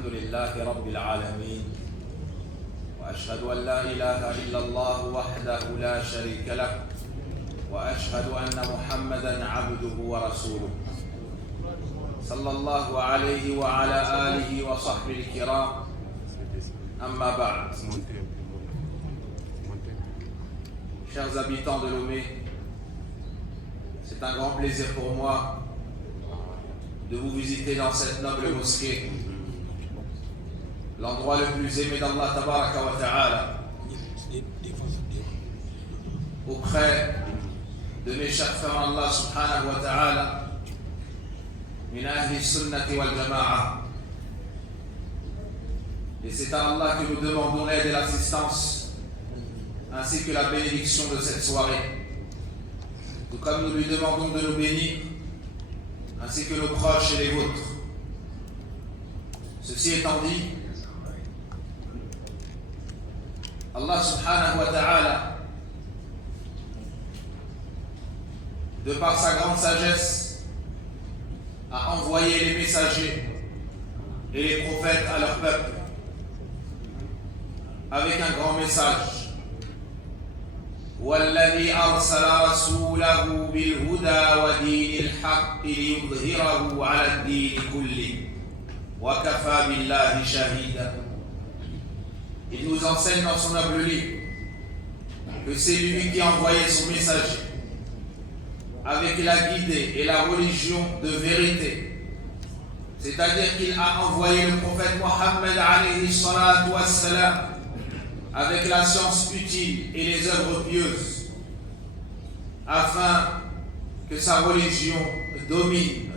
الحمد لله رب العالمين وأشهد أن لا إله إلا الله وحده لا شريك له وأشهد أن محمدًا عبده ورسوله صلى الله عليه وعلى آله وصحبه الكرام أما بعد. Chers habitants de Lomé, c'est un grand plaisir pour moi de vous visiter dans cette noble mosquée, l'endroit le plus aimé d'Allah Tabaraka wa Ta'ala, auprès de mes chers frères Allah Subhanahu wa Ta'ala, min ahli sunnati wal jama'a. Et c'est à Allah que nous demandons l'aide et l'assistance, ainsi que la bénédiction de cette soirée. Tout comme nous lui demandons de nous bénir, ainsi que nos proches et les vôtres. Ceci étant dit, Allah subhanahu wa ta'ala, de par sa grande sagesse, a envoyé les messagers et les prophètes à leur peuple avec un grand message. والذي أرسل رسوله بالهدى ودين الحق ليظهره على الدين كله وكفى بالله شهيدا. Il nous enseigne dans son noble livre que c'est lui qui a envoyé son messager avec la guidée et la religion de vérité. C'est-à-dire qu'il a envoyé le prophète Mohammed alayhi salatu wassalam avec la science utile et les œuvres pieuses, afin que sa religion domine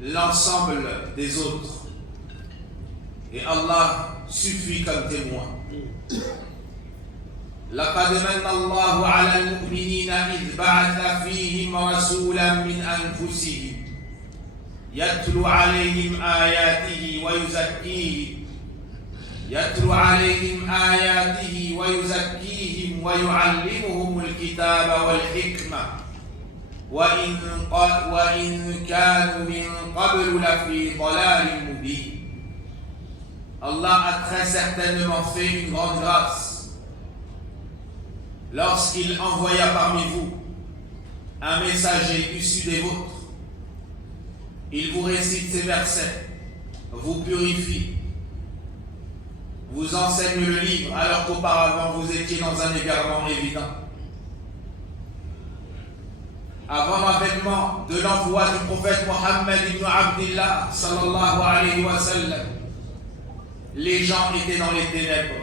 l'ensemble des autres. Et Allah suffit comme témoin. لقد من الله على المؤمنين إذ بعث فيهم رسولا من أنفسهم يتلو عليهم آياته ويزكيهم ويعلمهم الكتاب والحكمة وإن كانوا من قبل لفي ضلال مبين. Allah a très certainement fait une grande grâce lorsqu'il envoya parmi vous un messager issu des vôtres. Il vous récite ces versets, vous purifie, vous enseigne le livre alors qu'auparavant vous étiez dans un égarement évident. Avant l'avènement de l'envoi du prophète Mohammed ibn Abdillah sallallahu alayhi wa sallam, les gens étaient dans les ténèbres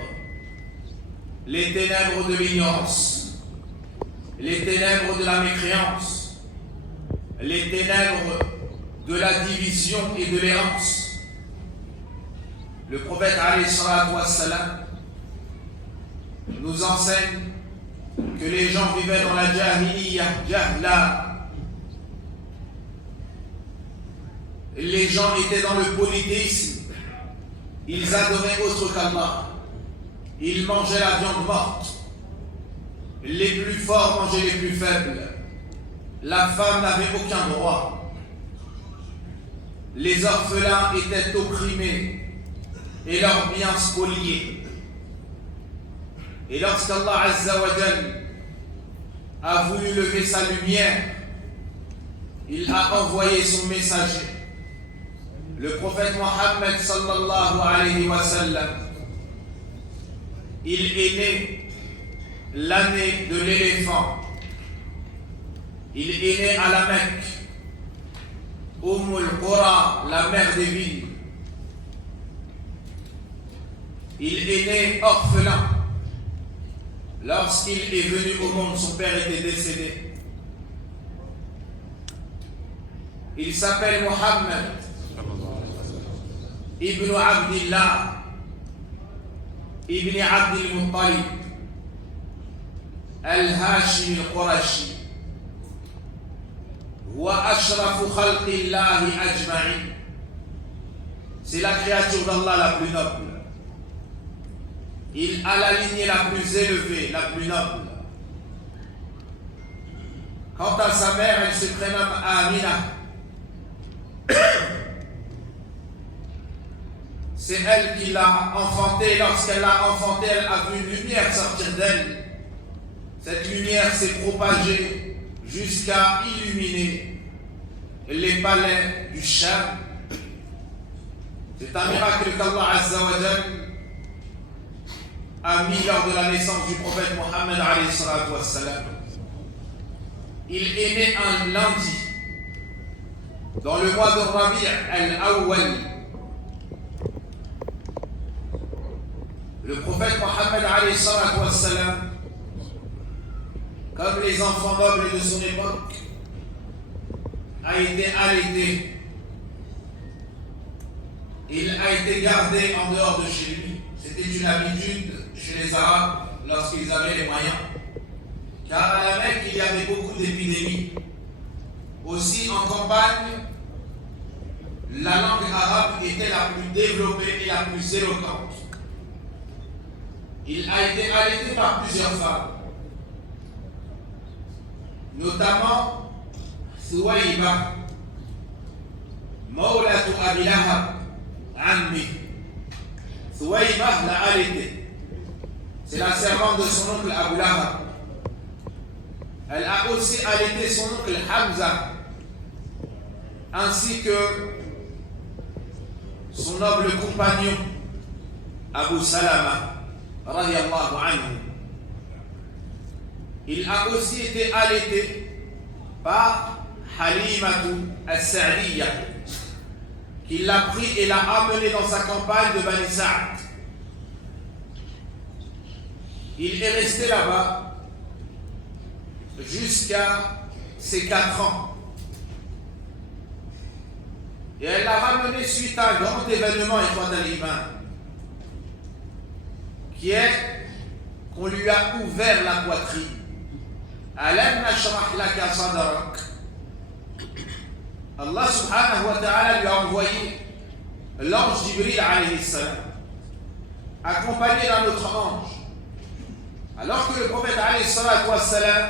de l'ignorance, les ténèbres de la mécréance, les ténèbres de la division et de l'errance. Le prophète alayhi salatu wassalam nous enseigne que les gens vivaient dans la jahiliya, jahla. Les gens étaient dans le polythéisme. Ils adoraient autre qu'Allah. Ils mangeaient la viande morte. Les plus forts mangeaient les plus faibles. La femme n'avait aucun droit. Les orphelins étaient opprimés et leurs biens spoliés. Et lorsqu'Allah Azza wa Jal a voulu lever sa lumière, il a envoyé son messager, le prophète Mohammed sallallahu alayhi wa sallam. Il est né l'année de l'éléphant. Il est né à la Mecque, al-Qura, la mère des villes. Il est né orphelin. Lorsqu'il est venu au monde, son père était décédé. Il s'appelle Mohammed ibn Abdillah ibn Abdil Muttalib al-Hashimi al-Qurashi. Wa ashrafu khalqillahi ajma'in. C'est la créature d'Allah la plus noble. Il a la lignée la plus élevée, la plus noble. Quant à sa mère, elle se prénomme Amina. c'est elle qui l'a enfanté. Lorsqu'elle l'a enfanté, elle a vu une lumière sortir d'elle. Cette lumière s'est propagée jusqu'à illuminer les palais du Sham. C'est un miracle qu'Allah Azza wa Jal a mis lors de la naissance du prophète Mohammed alayhi salatu wassalam. Il est né un lundi dans le mois de Rabi' al-Awwal. Le prophète Mohammed alayhi salatu wassalam, comme les enfants nobles de son époque, a été allaité. Il a été gardé en dehors de chez lui. C'était une habitude chez les Arabes lorsqu'ils avaient les moyens. Car à la Mecque, il y avait beaucoup d'épidémies. Aussi, en campagne, la langue arabe était la plus développée et la plus éloquente. Il a été allaité par plusieurs femmes, notamment Thuwayba, Mawlatu Abi Lahab, Ammi. Thuwayba l'a allaité. C'est la servante de son oncle Abu Lahab. Elle a aussi allaité son oncle Hamza, ainsi que son noble compagnon Abu Salama, radiyallahu anhu. Il a aussi été allaité par Halimatu al-Sa'diyya, qui l'a pris et l'a amené dans sa campagne de Bani Sa'd. Il est resté là-bas jusqu'à ses 4 ans. Et elle l'a ramené suite à un grand événement, Ikhwat al-Iman, qui est qu'on lui a ouvert la poitrine. Alam nashrah laka sadrak. Allah subhanahu wa ta'ala lui a envoyé l'ange Jibril alayhi salam, accompagné d'un autre ange. Alors que le prophète alayhi salam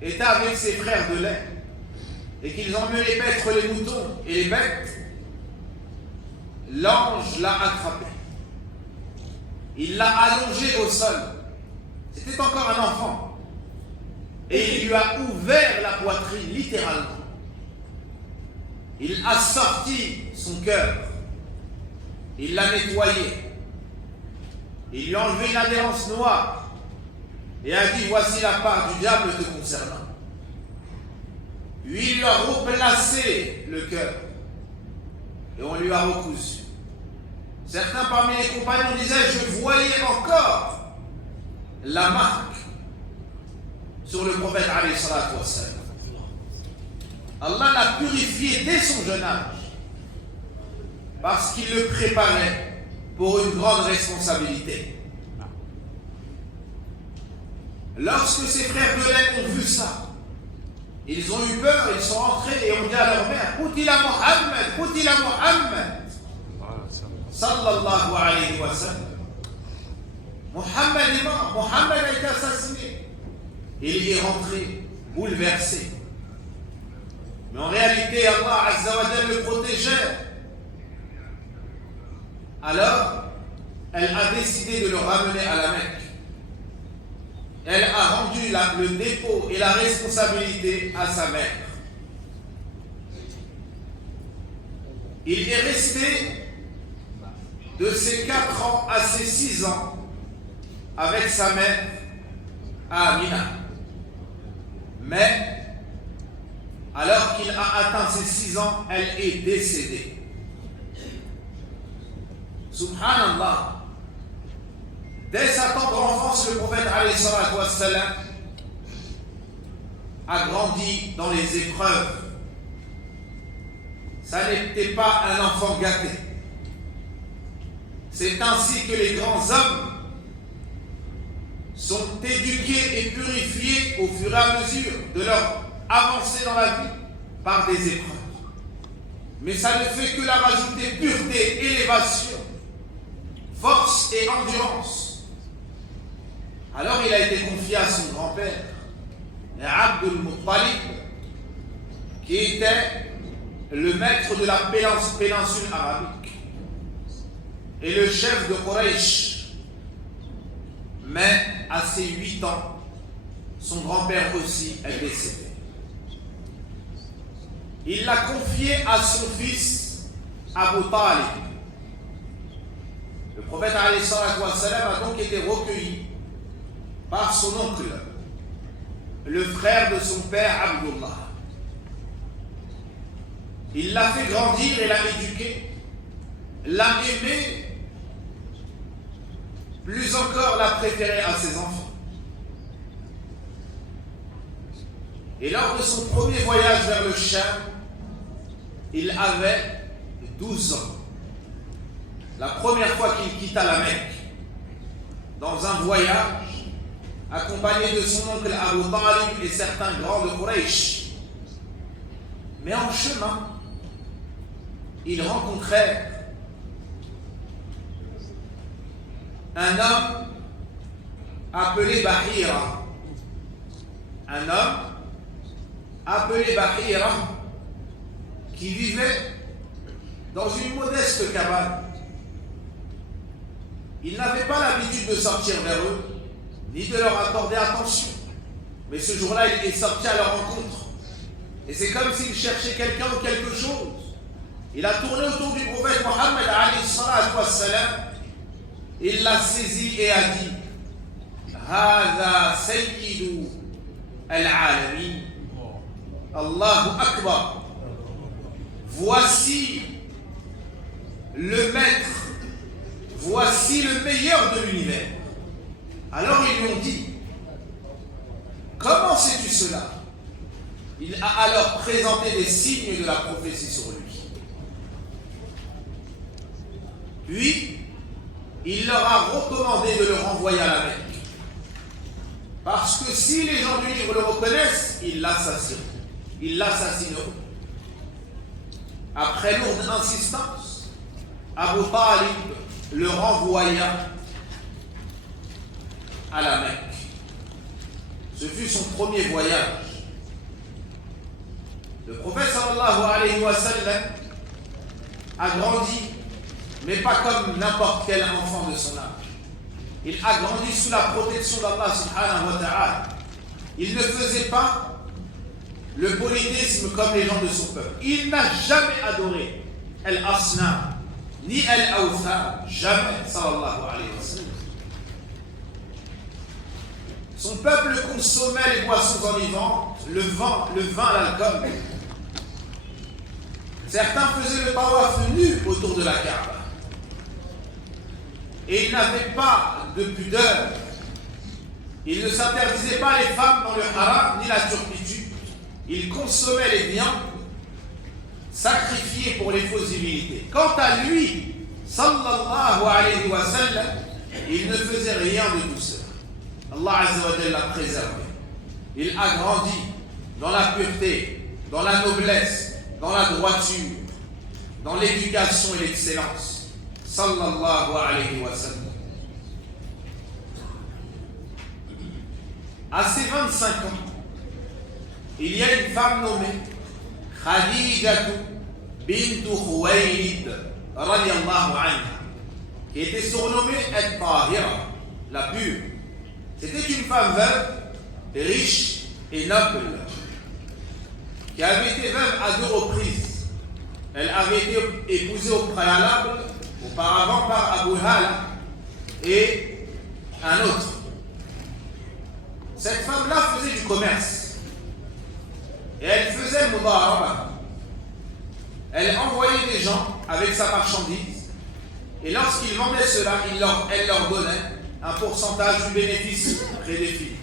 était avec ses frères de lait et qu'ils emmenaient paître les moutons et les bêtes, l'ange l'a attrapé. Il l'a allongé au sol. C'était encore un enfant. Et il lui a ouvert la poitrine, littéralement. Il a sorti son cœur. Il l'a nettoyé. Il lui a enlevé une adhérence noire et a dit: voici la part du diable te concernant. Puis il lui a replacé le cœur et on lui a recousu. Certains parmi les compagnons disaient: je voyais encore la marque sur le prophète alayhi salatu wassalam. Allah l'a purifié dès son jeune âge parce qu'il le préparait pour une grande responsabilité. Lorsque ses frères de lait ont vu ça, ils ont eu peur, ils sont rentrés et ont dit à leur mère: Qutila Muhammad, Qutila Muhammad, sallallahu alayhi wa sallam. Muhammad est mort, Muhammad a été assassiné. Et il est rentré, bouleversé. Mais en réalité, Allah Azza wa Jalla le protégeait. Alors, elle a décidé de le ramener à la Mecque. Elle a rendu le dépôt et la responsabilité à sa mère. Il est resté de ses 4 ans à ses 6 ans avec sa mère à Amina. Mais, alors qu'il a atteint ses 6 ans, elle est décédée. Subhanallah. Dès sa tendre enfance, le prophète alayhi salatu wassalam a grandi dans les épreuves. Ça n'était pas un enfant gâté. C'est ainsi que les grands hommes sont éduqués et purifiés au fur et à mesure de leur avancée dans la vie par des épreuves. Mais ça ne fait que la rajouter pureté, élévation, force et endurance. Alors il a été confié à son grand-père, Abdul Muttalib, qui était le maître de la péninsule arabique. est le chef de Quraysh, mais à ses 8 ans, son grand-père aussi est décédé. Il l'a confié à son fils Abu Talib. Le prophète alayhi salatu wa salam a donc été recueilli par son oncle, le frère de son père Abdullah. Il l'a fait grandir et l'a éduqué, l'a aimé, plus encore l'a préféré à ses enfants. Et lors de son premier voyage vers le Cham, il avait 12 ans. La première fois qu'il quitta la Mecque, dans un voyage, accompagné de son oncle Abu Talib et certains grands de Quraysh. Mais en chemin, ils rencontrèrent un homme appelé Bahira. Un homme appelé Bahira qui vivait dans une modeste cabane. Il n'avait pas l'habitude de sortir vers eux, ni de leur accorder attention. Mais ce jour-là, il est sorti à leur rencontre. Et c'est comme s'il cherchait quelqu'un ou quelque chose. Il a tourné autour du prophète Mohammed alayhi salatu wa salam. Il l'a saisi et a dit: Hada sayyidu al-alamin. Allahu Akbar. Voici le maître, voici le meilleur de l'univers. Alors ils lui ont dit: comment sais-tu cela? Il a alors présenté des signes de la prophétie sur lui. Puis, il leur a recommandé de le renvoyer à la Mecque. Parce que si les gens du livre le reconnaissent, ils l'assassineront. Après lourde insistance, Abu Talib le renvoya à la Mecque. Ce fut son premier voyage. Le prophète sallallahu alayhi wa sallam a grandi, mais pas comme n'importe quel enfant de son âge. Il a grandi sous la protection d'Allah subhanahu wa ta'ala. Il ne faisait pas le polythéisme comme les gens de son peuple. Il n'a jamais adoré al-asnam, ni al-awthan, jamais, sallallahu alayhi wa sallam. Son peuple consommait les boissons enivrants, le vin, l'alcool. Certains faisaient le tawaf nu autour de la Kaaba. Et ils n'avaient pas de pudeur. Ils ne s'interdisaient pas les femmes dans le haram ni la turpitude. Ils consommaient les viandes sacrifiées pour les fausses divinités. Quant à lui, sallallahu alayhi wa sallam, il ne faisait rien de tout cela. Allah Azza wa Jalla l'a préservé. Il a grandi dans la pureté, dans la noblesse, dans la droiture, dans l'éducation et l'excellence. Sallallahu alayhi wa sallam. À ses 25 ans, il y a une femme nommée Khadija bint Khuwaylid radiyallahu anha, qui était surnommée Al-Tahira, la pure. C'était une femme veuve, riche et noble, qui avait été veuve à 2 reprises. Elle avait été épousée au préalable auparavant par Abu Hala et un autre. Cette femme-là faisait du commerce et elle faisait mudaraba. Elle envoyait des gens avec sa marchandise et lorsqu'ils vendaient cela, elle leur donnait un pourcentage du bénéfice prédéfini.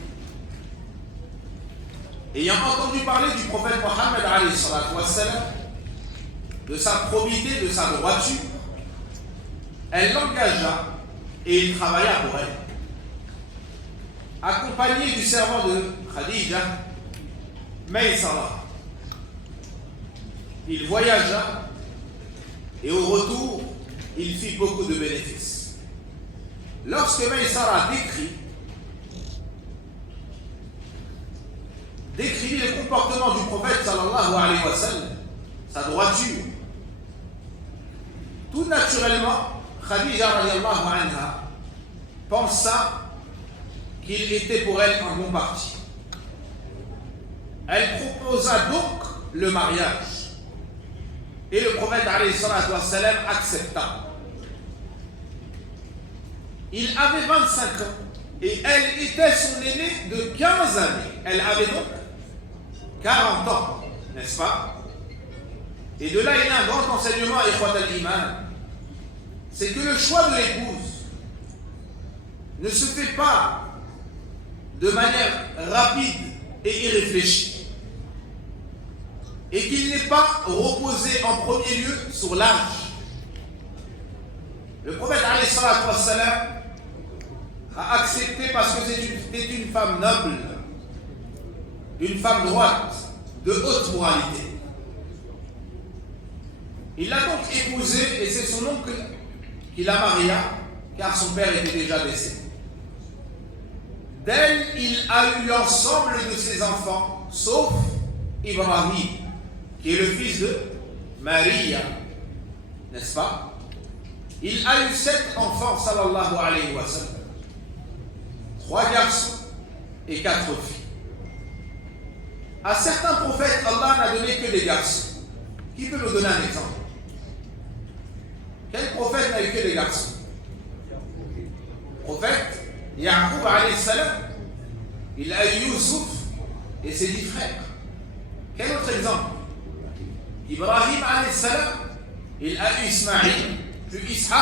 Ayant entendu parler du prophète Mohammed alayhi salatu wa salam, de sa probité, de sa droiture, elle l'engagea et il travailla pour elle. Accompagné du servant de Khadija, Maysara, il voyagea et au retour, il fit beaucoup de bénéfices. Lorsque Maysara décrit le comportement du prophète sallallahu alayhi wa sallam, sa droiture, tout naturellement, Khadija radiallahu anha pensa qu'il était pour elle un bon parti. Elle proposa donc le mariage. Et le prophète alayhi salatu wassalam accepta. Il avait 25 ans et elle était son aînée de 15 années. Elle avait donc 40 ans, n'est-ce pas? Et de là, il y a un grand enseignement à Ikhwat al-Iman. C'est que le choix de l'épouse ne se fait pas de manière rapide et irréfléchie. Et qu'il n'est pas reposé en premier lieu sur l'âge. Le prophète alayhi salatu wassalam a accepté parce que c'était une femme noble, une femme droite, de haute moralité. Il l'a donc épousée et c'est son oncle qui la maria, car son père était déjà décédé. D'elle, il a eu l'ensemble de ses enfants, sauf Ibrahim, qui est le fils de Maria, n'est-ce pas? Il a eu 7 enfants, sallallahu alayhi wa sallam. 3 garçons et 4 filles. À certains prophètes, Allah n'a donné que des garçons. Qui peut nous donner un exemple? Quel prophète n'a eu que des garçons? Prophète Yaqub alayhi salam. Il a eu Youssouf et ses 10 frères. Quel autre exemple? Ibrahim alayhi salam. Il a eu Ismaïl, puis Ishaq.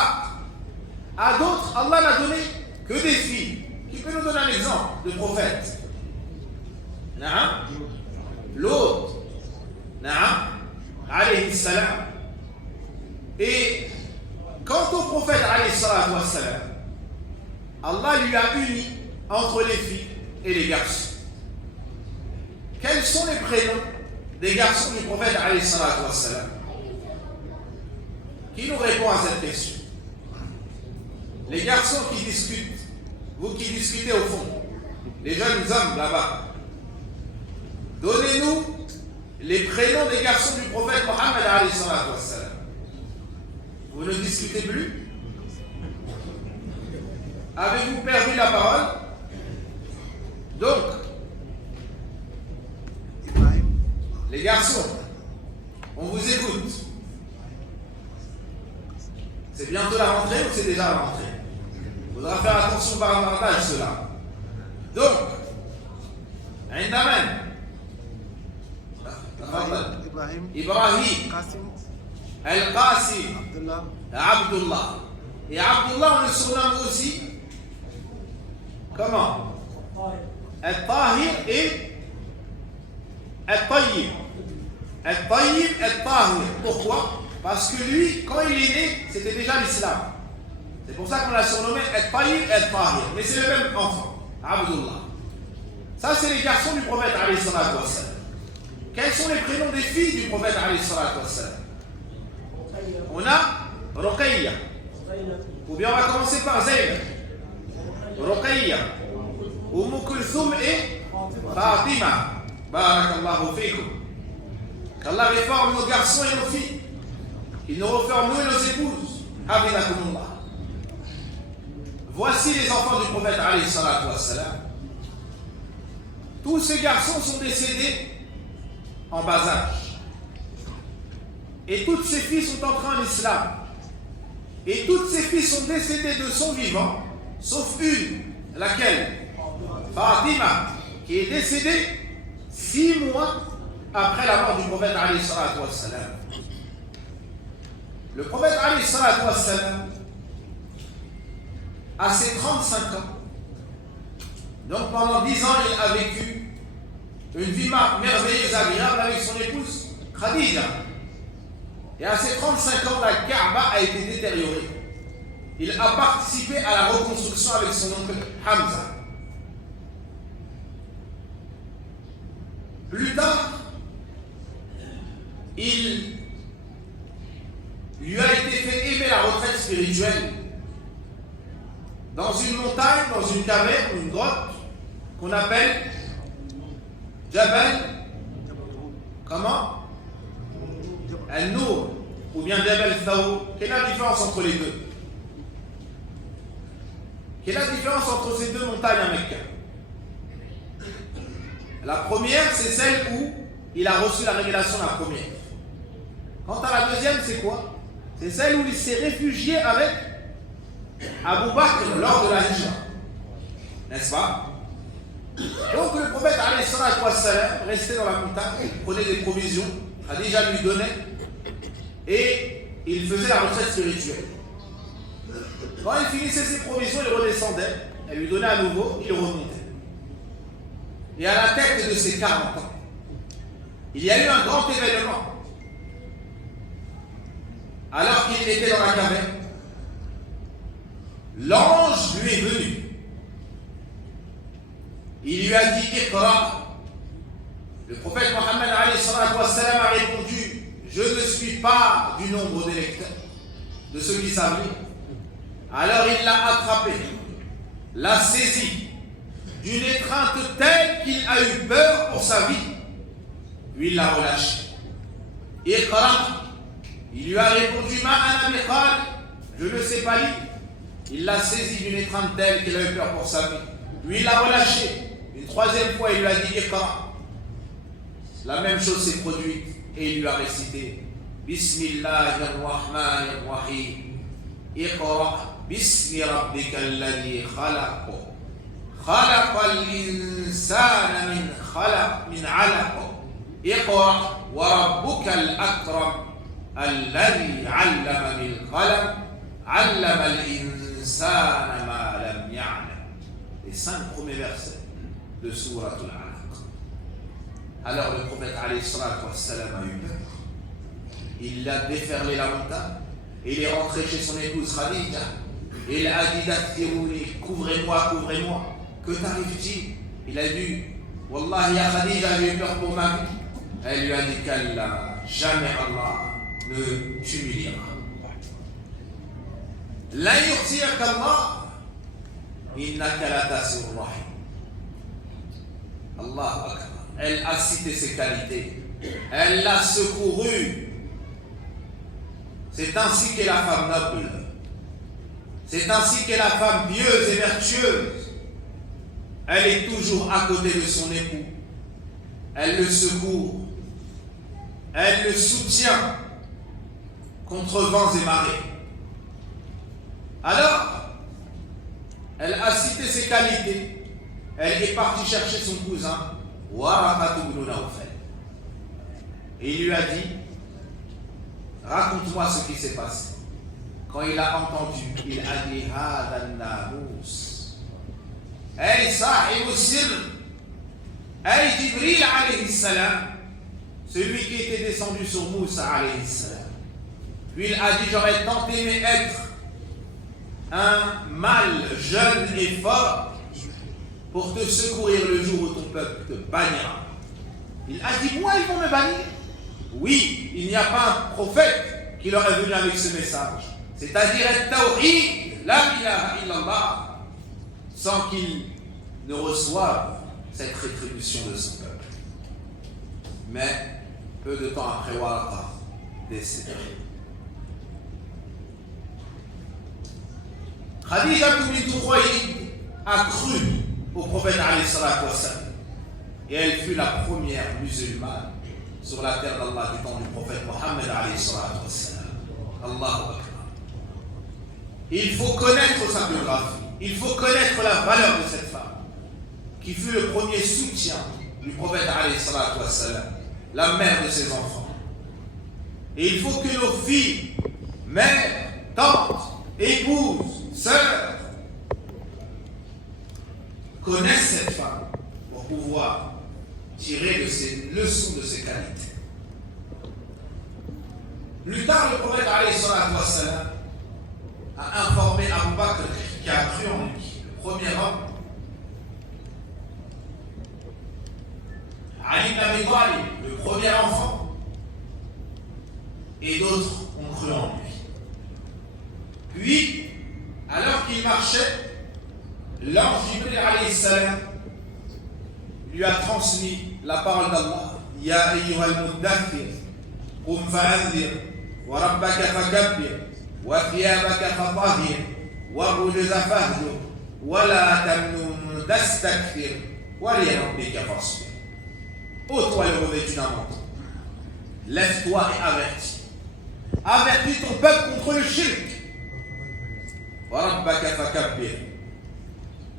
À d'autres, Allah n'a donné que des filles. Qui peut nous donner un exemple de prophète? Naam. L'autre. Naam. Alayhi salam. Et quant au prophète alayhi salatu wassalam, Allah lui a uni entre les filles et les garçons. Quels sont les prénoms des garçons du prophète alayhi salatu wassalam? Qui nous répond à cette question? Les garçons qui discutent, vous qui discutez au fond, les jeunes hommes là-bas, donnez-nous les prénoms des garçons du prophète Mohammed alayhi salatu wassalam. Vous ne discutez plus? Avez-vous perdu la parole? Donc, les garçons, on vous écoute. C'est bientôt la rentrée ou c'est déjà la rentrée? Il faudra faire attention par rapport à cela. Donc, Indaman, Ibrahim, Al-Qasim, Abdullah. Et Abdullah, on le surnomme aussi comment? Al-Tahir et Al-Tayyib. Al-Tayyib, Al-Tahir. Pourquoi? Parce que lui, quand il est né, c'était déjà l'islam. C'est pour ça qu'on l'a surnommé Al-Tayyib et Al-Tahir. Mais c'est le même enfant, Abdullah. Ça, c'est les garçons du prophète alayhi salatu wassalam. Quels sont les prénoms des filles du prophète alayhi salatu wassalam? On a Ruqayya. Ou bien on va commencer par Zaynab. Ruqayya, Umm Kulthum et Fatima. Barakallahu fikum. Qu'Allah réforme nos garçons et nos filles. Qu'il nous réforme nous et nos épouses. Habibakumullah. Voici les enfants du prophète alayhi salatu wassalam. Tous ces garçons sont décédés en bas âge. Et toutes ces filles sont entrées en islam. Et toutes ces filles sont décédées de son vivant, sauf une, laquelle? Fatima, qui est décédée 6 mois après la mort du prophète alayhi salatu wassalam. Le prophète alayhi salatu wassalam, à ses 35 ans, donc pendant 10 ans, il a vécu une vie merveilleuse, agréable avec son épouse Khadija. Et à ses 35 ans, la Kaaba a été détériorée. Il a participé à la reconstruction avec son oncle Hamza. Plus tard, il lui a été fait aimer la retraite spirituelle dans une montagne, dans une caverne, une grotte qu'on appelle Jabal, comment? Al-Nour, ou bien Jabal Thawr. Quelle est la différence entre les deux? Quelle est la différence entre ces deux montagnes à Mecca? La première, c'est celle où il a reçu la révélation, la première. Quant à la deuxième, c'est quoi? C'est celle où il s'est réfugié avec Abu Bakr lors de la Hijra. N'est-ce pas? Donc le prophète alayhi salatu wassalam restait dans la montagne, il prenait des provisions, Khadija lui donnait, et il faisait la retraite spirituelle. Quand il finissait ses provisions, il redescendait, elle lui donnait à nouveau, il remontait. Et à la tête de ses 40 ans, il y a eu un grand événement. Alors qu'il était dans la caverne, l'ange lui est venu. Il lui a dit Iqra. Le prophète Mohammed a répondu: je ne suis pas du nombre des lecteurs, de ceux qui savent lire. Alors il l'a attrapé, l'a saisi d'une étreinte telle qu'il a eu peur pour sa vie. Puis il l'a relâché. Iqra. Il lui a répondu Ma ana biqari, je ne sais pas lire. Il l'a saisi d'une étreinte telle qu'il a eu peur pour sa vie. Puis il l'a relâché. Une troisième fois, il lui a dit Iqra. La même chose s'est produite et il lui a récité Bismillahirrahmanirrahim. Iqra bismi rabbika alladhi khalaq. Khalaqal insana min 'alaq. Iqra wa rabbukal akram alladhi 'allama bil qalam 'allama al insana ma lam ya'lam. Les 5 premiers versets de Sourate Al-Alaq. Alors le prophète alayhi salatu wassalam a eu peur. Il a déferlé la montagne et il est rentré chez son épouse Khadija. Et il a dit Daktirouni, couvrez-moi, couvrez-moi. Que t'arrive-t-il? Il a dit Wallah ya Khadija, j'ai eu peur pour ma vie. Elle lui a dit qu'Allah, jamais Allah ne t'humiliera. La yu'tiyaka Allah innaka la tasir rahim. Allah Akbar. Elle a cité ses qualités. Elle l'a secouru. C'est ainsi qu'est la femme noble. C'est ainsi qu'est la femme pieuse et vertueuse. Elle est toujours à côté de son époux. Elle le secourt. Elle le soutient contre vents et marées. Alors, elle a cité ses qualités. Elle est partie chercher son cousin, Waraqat ibn Nawfal. Et il lui a dit raconte-moi ce qui s'est passé. Quand il a entendu, il a dit Hada an-namus. Ay sahib sir. Ay Jibril alayhi salam. Celui qui était descendu sur Moussa alayhi salam. Puis il a dit j'aurais tant aimé être un mâle jeune et fort pour te secourir le jour où ton peuple te bannira. Il a dit moi ils vont me bannir. Oui, il n'y a pas un prophète qui leur est venu avec ce message, c'est-à-dire Tawhid, la ilaha illallah, sans qu'il ne reçoive cette rétribution de son peuple. Mais peu de temps après Waraqa décédé. Khadija bint Khuwaylid a cru au prophète alayhi salatu wassalam et elle fut la première musulmane sur la terre d'Allah du temps du prophète Mohammed alayhi salatu wassalam. Allahu Akbar. Il faut connaître sa biographie, il faut connaître la valeur de cette femme qui fut le premier soutien du prophète alayhi salatu wassalam, la mère de ses enfants. Et il faut que nos filles, mères, tantes, épouses, sœurs connaissent cette femme pour pouvoir tirer de ses leçons, de ses qualités. Plus tard, le prophète alayhi salatu wassalam a informé Abu Bakr qui a cru en lui, le premier homme, Ali ibn Abi Talib, le premier enfant, et d'autres ont cru en lui. Puis, alors qu'il marchait, l'ange Jibril alayhi salam lui a transmis la parole d'Allah. Ya ayyuhal muddathir, qum fa'anzir, wa rabbaka fakabbir, wa thiyabaka fatahhir, wa rujza fahjur, ولا تمنن تستكثر ولربك فاصبر. Ô toi le revêtu d'un manteau, lève-toi et avertis. Avertis ton peuple contre le shirk. وَرَبَّكَ فَكَبِّرْ.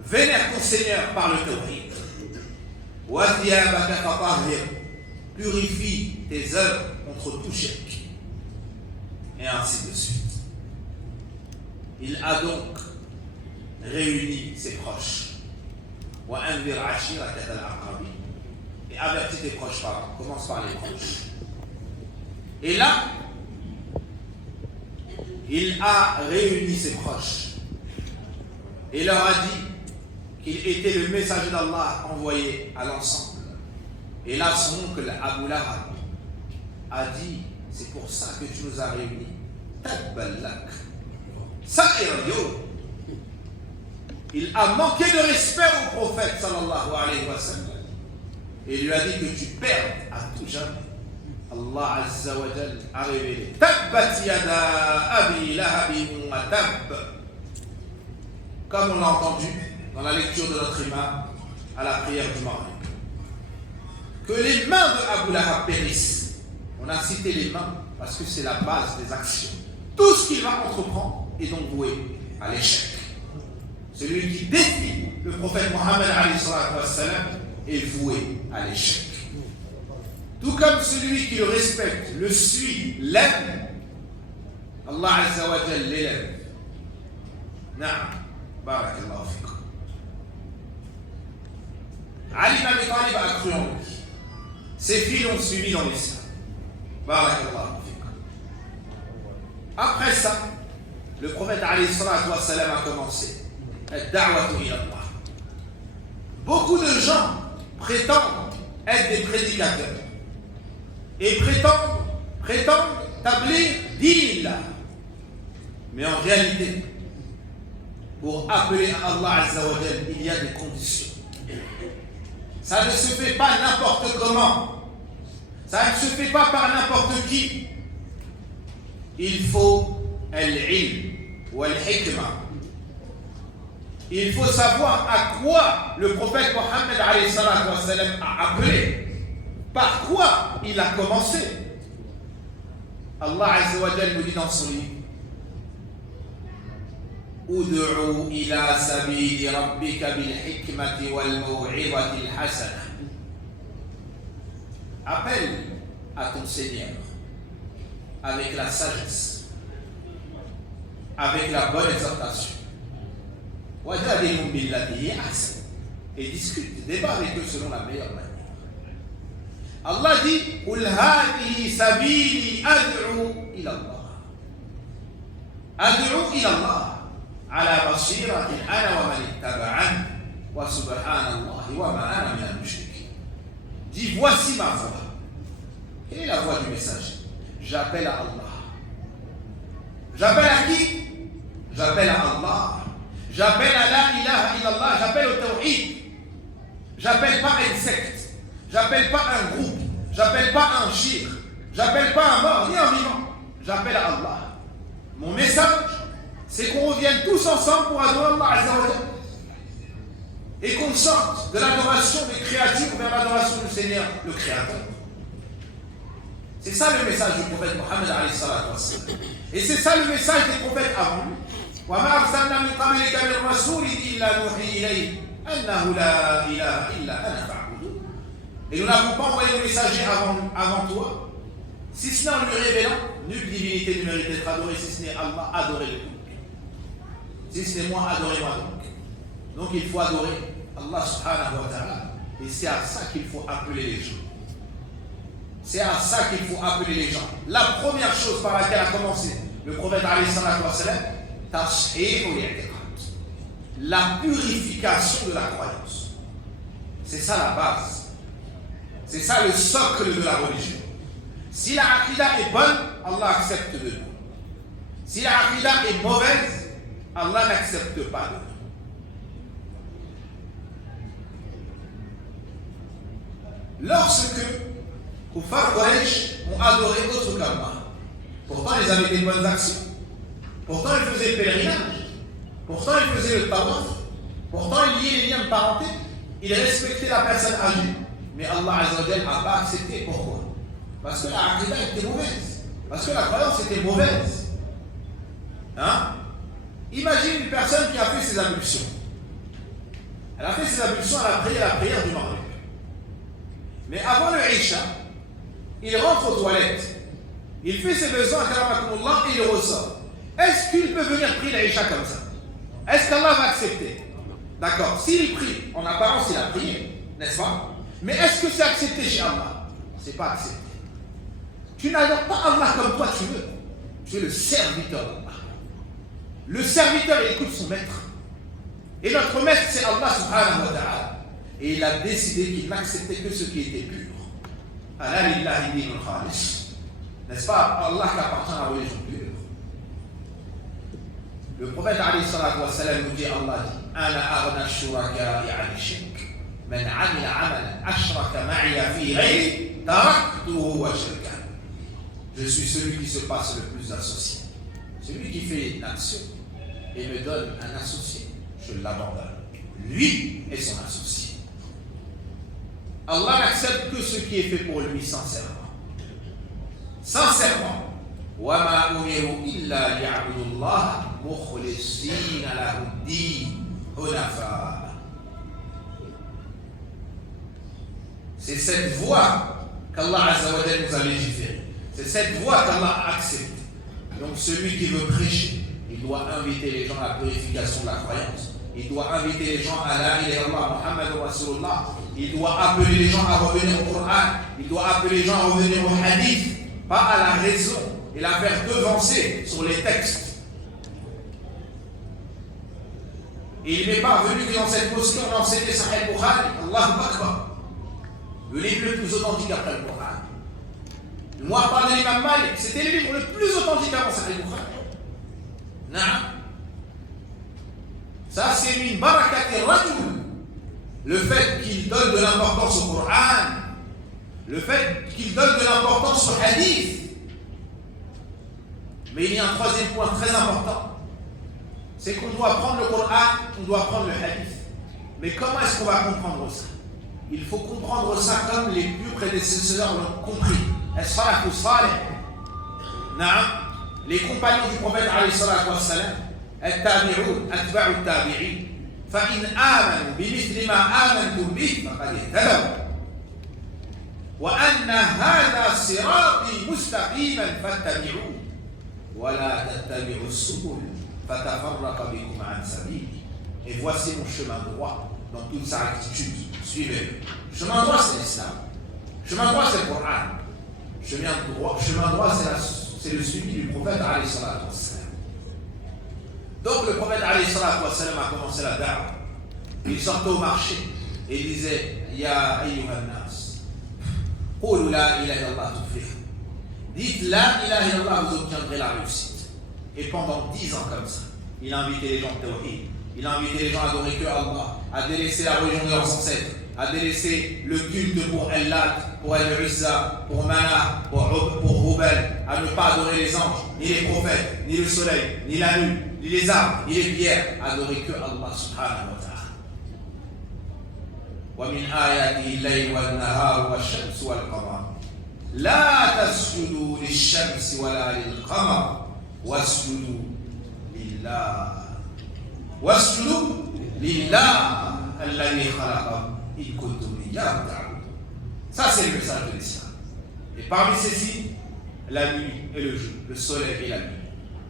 Vénère ton Seigneur par le tawhid. وَثِيَابَكَ فَطَهِّرْ. Purifie tes œuvres contre tout shirk. Et ainsi de suite. Il a donc réuni ses proches. وَأَنذِرْ عَشِيرَتَكَ الْأَقْرَبِينَ. Et avertis tes proches parents. Commence par les proches. Et là, il a réuni ses proches et leur a dit qu'il était le messager d'Allah envoyé à l'ensemble. Et là, son oncle Abu Lahab a dit, c'est pour ça que tu nous as réunis. Tabbalak. Il a manqué de respect au prophète sallallahu alayhi wa sallam et lui a dit que tu perds à tout jamais. Allah Azza wa Jal a révélé Tabbat yada abi lahabin wa tab. Comme on l'a entendu dans la lecture de notre imam à la prière du Maghrib. Que les mains de Abu Lahab périssent. On a cité les mains parce que c'est la base des actions. Tout ce qu'il va entreprendre est donc voué à l'échec. Celui qui défie le prophète Mohammed alayhi salatu wa sallam est voué à l'échec. Tout comme celui qui le respecte, le suit, l'aime, Allah Azza wa Jal l'élève. Naam, barakallahu fikum. Ali ibn Abi Talib a cru en lui. Ses filles l'ont suivi dans l'islam. Barakallahu fikum. Après ça, le prophète alayhi salatu wa sallam a commencé. Ad-da'watu ila Allah. Beaucoup de gens prétendent être des prédicateurs. Et prétendent établir din. Mais en réalité, pour appeler à Allah Azza wa Jal, il y a des conditions. Ça ne se fait pas n'importe comment. Ça ne se fait pas par n'importe qui. Il faut al-ilm ou al-hikmah. Il faut savoir à quoi le prophète Mohammed alayhi salatu wa sallam a appelé. Par quoi il a commencé? Allah Azza wa Jal nous dit dans son livre Ud'u ila sabili rabbika bil hikmati wal maw'izati al hasana. Appelle à ton Seigneur avec la sagesse, avec la bonne exhortation. Wajadilhum billati hiya ahsan. Et discute, débat avec eux selon la meilleure manière. Allah dit Qul hadihi sabili ad'u ila Allah. Ad'u ila Allah ala basiratin ana wa man ittaba'ani wa subhanallahi wa ma ana min al-mushrikin. Dis voici ma voix. Quelle est la voix du messager? J'appelle à Allah. J'appelle à qui? J'appelle à Allah. J'appelle à la ilaha illallah. J'appelle au tawhid. J'appelle pas à une secte. J'appelle pas un groupe, j'appelle pas un shirk, j'appelle pas un mort ni un vivant, j'appelle à Allah. Mon message, c'est qu'on revienne tous ensemble pour adorer Allah Azza wa Jalla et qu'on sorte de l'adoration des créatures vers l'adoration du Seigneur, le Créateur. C'est ça le message du prophète Mohammed alayhi salatu wa sallam. Et c'est ça le message des prophètes avant lui. وَمَا أَرْسَلْنَا مِنْ قَبْلِكَ مِنْ رَسُولٍ إِلَّا نُوحِي إِلَيْهِ أَنَّهُ لَا إِلَهَ إِلَّا أَنَا فَاعْبُدُونِ. Et nous n'avons pas envoyé le messager avant toi, si ce n'est en lui révélant, nulle divinité ne mérite d'être adorée, si ce n'est Allah, adorez-le donc. Si ce n'est moi, adorez-moi donc. Donc il faut adorer Allah subhanahu wa ta'ala. Et c'est à ça qu'il faut appeler les gens. C'est à ça qu'il faut appeler les gens. La première chose par laquelle a commencé le prophète alayhi salatu wa sallam, tashihul i'tiqad. La purification de la croyance. C'est ça la base. C'est ça le socle de la religion. Si la aqidah est bonne, Allah accepte de nous. Si la aqidah est mauvaise, Allah n'accepte pas de nous. Lorsque Kuffar Quraysh ont adoré autre qu'Allah, pourtant ils avaient des bonnes actions, pourtant ils faisaient le pèlerinage, pourtant ils faisaient le tawaf, Pourtant, il liait les liens de parenté, il respectait la personne âgée. Mais Allah Azza wa Jalla n'a pas accepté. Pourquoi? Parce que la aqidah était mauvaise. Parce que la croyance était mauvaise. Hein? Imagine une personne qui a fait ses ablutions. Elle a fait ses ablutions, elle a prié la prière du Maghrib. Mais avant le Isha, il rentre aux toilettes. Il fait ses besoins, karamakumullah, et il ressort. Est-ce qu'il peut venir prier l'Isha comme ça? Est-ce qu'Allah va accepter? D'accord. S'il prie, en apparence, il a prié, n'est-ce pas? Mais est-ce que c'est accepté chez Allah? C'est pas accepté. Tu n'adores pas Allah comme toi tu veux. Tu es le serviteur d'Allah. Le serviteur, il écoute son maître. Et notre maître, c'est Allah subhanahu wa ta'ala. Et il a décidé qu'il n'acceptait que ce qui était pur. Ala lillahi dinul khalis. N'est-ce pas? Allah qui appartient à la religion pure. Le prophète alayhi salatu wa salam nous dit, Allah dit, Ana aghna shuraka'i 'ani shirk. Man 'amila 'amalan ashraka ma'iya fi ghayri taraktuhu wa shirka. Je suis celui qui se passe le plus d'associés. Celui qui fait une action et me donne un associé, je l'abandonne. Lui et son associé. Allah n'accepte que ce qui est fait pour lui sincèrement. Sincèrement. وَمَا أُمِرُوا إِلَّا لِيَعْبُدُوا اللَّهَ مُخْلِصِينَ لَهُ الدِّينَ حُنَفَاءَ. C'est cette voie qu'Allah Azza wa Jalla nous a légiféré. C'est cette voie qu'Allah accepte. Donc celui qui veut prêcher, il doit inviter les gens à la purification de la croyance. Il doit inviter les gens à la ilaha illallah Muhammadur Rasulullah. Il doit appeler les gens à revenir au Coran. Il doit appeler les gens à revenir au hadith. Pas à la raison et la faire devancer sur les textes. Et il n'est pas venu que dans cette mosquée on a enseigné Sahih al-Bukhari, Allahu Akbar. Le livre le plus authentique après le Coran. Moi, par l'imam Malik, c'était le livre le plus authentique avant Sahih al-Bukhari. Non. Ça, c'est une barakati rajul. Le fait qu'il donne de l'importance au Coran, le fait qu'il donne de l'importance au hadith. Mais il y a un troisième point très important. C'est qu'on doit prendre le Coran, on doit prendre le hadith. Mais comment est-ce qu'on va comprendre ça? Il faut comprendre ça comme les plus prédécesseurs l'ont compris. As-salatu salih. Naam. Les compagnons du prophète alayhi salatu wa salam, at-tabi'un, atba'u at-tabi'in. فإن آمنوا بمثل ما آمنتم به فقد اهتدوا وأن هذا صراطي مستقيما فاتبعوه ولا تتبعوا السبل فتفرق بكم عن سبيله. Et voici mon chemin droit dans toute sa rectitude. Suivez-le. Chemin droit, c'est l'islam. Chemin droit, c'est le Coran. Chemin droit, c'est le suivi du prophète alayhi salatu wa salam. Donc le prophète alayhi salatu wa salam a commencé la da'wa. Il sortait au marché et il disait Ya ayyuhan nas, qulu la ilaha illallah tuflihu. Dites la ilaha illallah, vous obtiendrez la réussite. Et pendant 10 ans comme ça, il a invité les gens au tawhid. Il a invité les gens à adorer que Allah, à délaisser la religion de leurs ancêtres, à délaisser le culte pour El-Lat, pour El-Uzza, pour Mana, pour Hubal, à ne pas adorer les anges, ni les prophètes, ni le soleil, ni la lune, ni les arbres, ni les pierres, adorer que Allah subhanahu wa ta'ala. ومن آياته الليل والنهار والشمس والقمر لا تسجدوا للشمس ولا للقمر واسجدوا لله الذي خلقهم إن كنتم إياه تعبدون. Ça c'est le message de l'islam. Et parmi ceci, la nuit et le jour, le soleil et la nuit.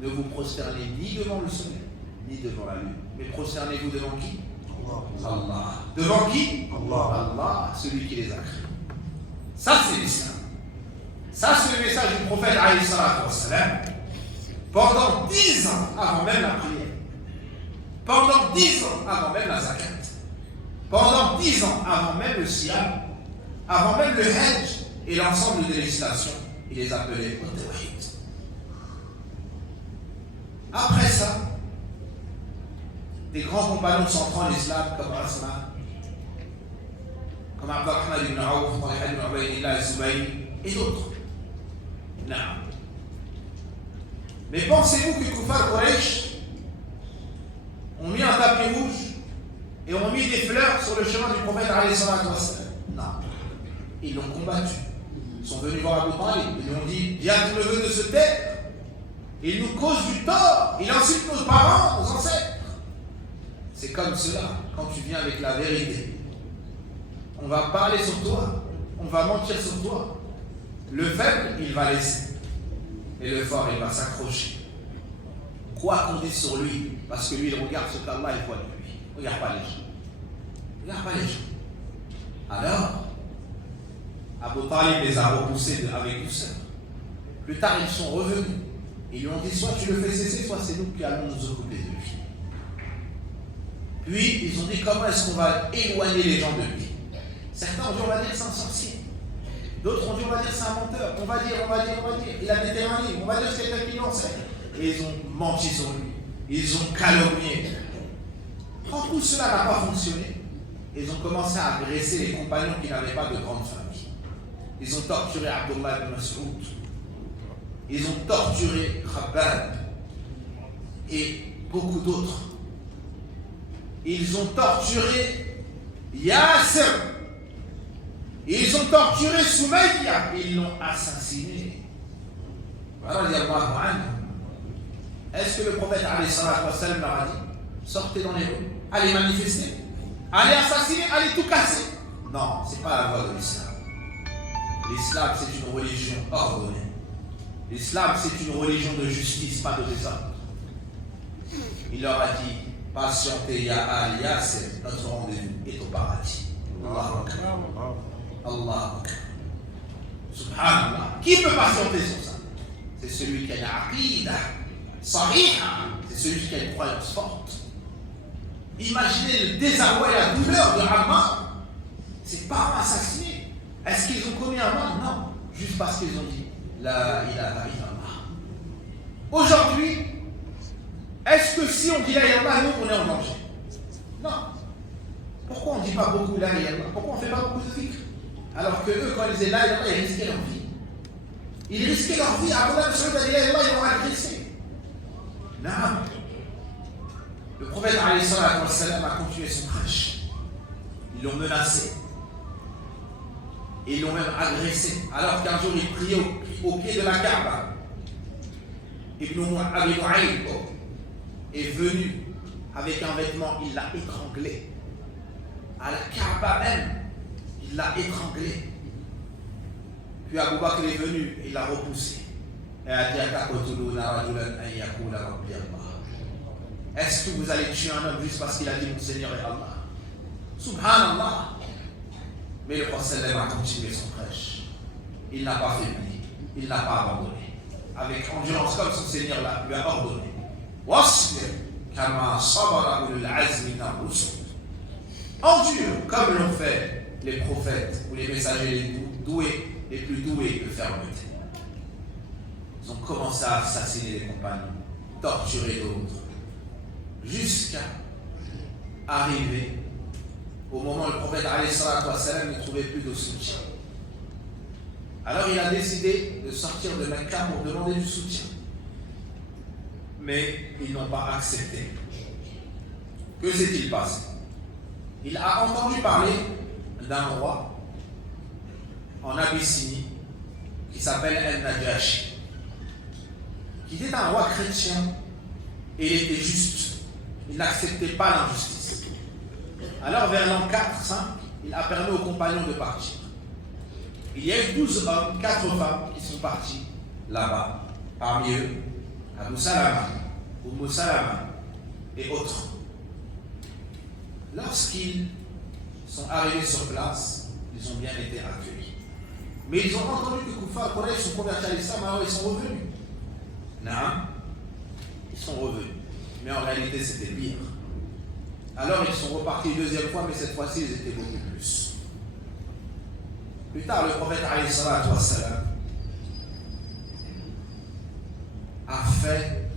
Ne vous prosternez ni devant le soleil, ni devant la lune, mais prosternez-vous devant qui? Allah. Devant qui? Allah, celui qui les a créés. Ça c'est l'islam. Ça c'est le message du prophète alayhi salatu wa salam. Pendant 10 ans avant même la prière. Pendant 10 ans avant même la zakat. Pendant 10 ans avant même le siyam. Avant même le hajj et l'ensemble des législations, il les appelait au tawhid. Après ça, des grands compagnons centraux en islam comme Asma, comme Abdurrahman ibn Awf, Talha ibn Ubaydillah al-Zubayr et d'autres. Non. Mais pensez-vous que les Koufars Quraysh ont mis un tapis rouge et ont mis des fleurs sur le chemin du prophète alayhi salatu wassalam. Non. Ils l'ont combattu. Ils sont venus voir Abu Talib. Ils lui ont dit, viens ton neveu de se taire. Il nous cause du tort. Il insulte nos parents, nos ancêtres. C'est comme cela quand tu viens avec la vérité. On va parler sur toi. On va mentir sur toi. Le faible, il va laisser. Et le fort, il va s'accrocher. Quoi qu'on dise sur lui, parce que lui, il regarde ce qu'Allah il voit de lui. Regarde pas les gens. Regarde pas les gens. Alors, Abu Talib les a repoussés avec douceur. Plus tard, ils sont revenus. Ils lui ont dit, soit tu le fais cesser, soit c'est nous qui allons nous occuper de lui. Puis, ils ont dit, comment est-ce qu'on va éloigner les gens de lui? Certains ont dit, on va dire que c'est un sorcier. D'autres ont dit, on va dire que c'est un menteur. On va dire. Il a déterré un livre. On va dire que c'est quelqu'un qui l'enseigne. Et ils ont menti sur lui. Ils ont calomnié. Quand tout cela n'a pas fonctionné, ils ont commencé à agresser les compagnons qui n'avaient pas de grande famille. Ils ont torturé Abdullah ibn Mas'ud. Ils ont torturé Khabbab et beaucoup d'autres. Ils ont torturé Yasser. Ils ont torturé Soumaïa. Ils l'ont assassiné. Est-ce que le prophète leur a dit, sortez dans les rues, allez manifester, allez assassiner, allez tout casser? Non, ce n'est pas la voie de l'islam. L'islam, c'est une religion ordonnée. L'islam, c'est une religion de justice, pas de désordre. Il leur a dit, patientez, ya Ali, Yasser, notre rendez-vous est au paradis. Allahu Akbar. Allahu Akbar. Subhanallah. Qui peut patienter sur ça? C'est celui qui a une aqida sahiha. C'est celui qui a une croyance forte. Imaginez le désarroi et la douleur de Ammar. Ses parents assassinés. Est-ce qu'ils ont commis un mal? Non. Juste parce qu'ils ont dit La ilaha illallah. Aujourd'hui, est-ce que si on dit la ilaha, nous on est en danger? Non. Pourquoi on ne dit pas beaucoup la ilaha? Pourquoi on ne fait pas beaucoup de zikr? Alors que eux, quand ils disaient la ilaha, ils risquaient leur vie. Ils risquaient leur vie. Après la chose de la ilaha, ils l'ont agressé. Non. Le prophète alayhi salatu wassalam a continué son prêche. Ils l'ont menacé. Ils l'ont même agressé. Alors qu'un jour il priait au pied de la Kaaba. Ibn Abi Mu'ayyid est venu avec un vêtement, il l'a étranglé. À la Kaaba même, il l'a étranglé. Puis Abu Bakr est venu, il l'a repoussé. Et a dit est-ce que vous allez tuer un homme juste parce qu'il a dit mon Seigneur est Allah? Subhanallah. Mais le prophète a continué son prêche. Il n'a pas faibli, il n'a pas abandonné. Avec endurance comme son Seigneur lui a ordonné. Endure comme l'ont fait les prophètes ou les messagers les plus doués de fermeté. Ils ont commencé à assassiner les compagnons, torturer d'autres, jusqu'à arriver au moment où le prophète alayhi salatu wassalam ne trouvait plus de soutien. Alors il a décidé de sortir de Mecca pour demander du soutien. Mais ils n'ont pas accepté. Que s'est-il passé? Il a entendu parler d'un roi en Abyssinie qui s'appelle El-Najashi, qui était un roi chrétien et il était juste. Il n'acceptait pas l'injustice. Alors vers l'an 4-5, il a permis aux compagnons de partir. Il y a eu 12 hommes, 4 femmes qui sont partis là-bas. Parmi eux, Abu Salama, Umm Salama et autres. Lorsqu'ils sont arrivés sur place, ils ont bien été accueillis. Mais ils ont entendu que Kuffar Quraysh sont convertis à l'islam, alors ils sont revenus. Non, ils sont revenus. Mais en réalité, c'était pire. Alors ils sont repartis une deuxième fois, mais cette fois-ci, ils étaient beaucoup plus. Plus tard, le prophète alayhi salatu wassalam a fait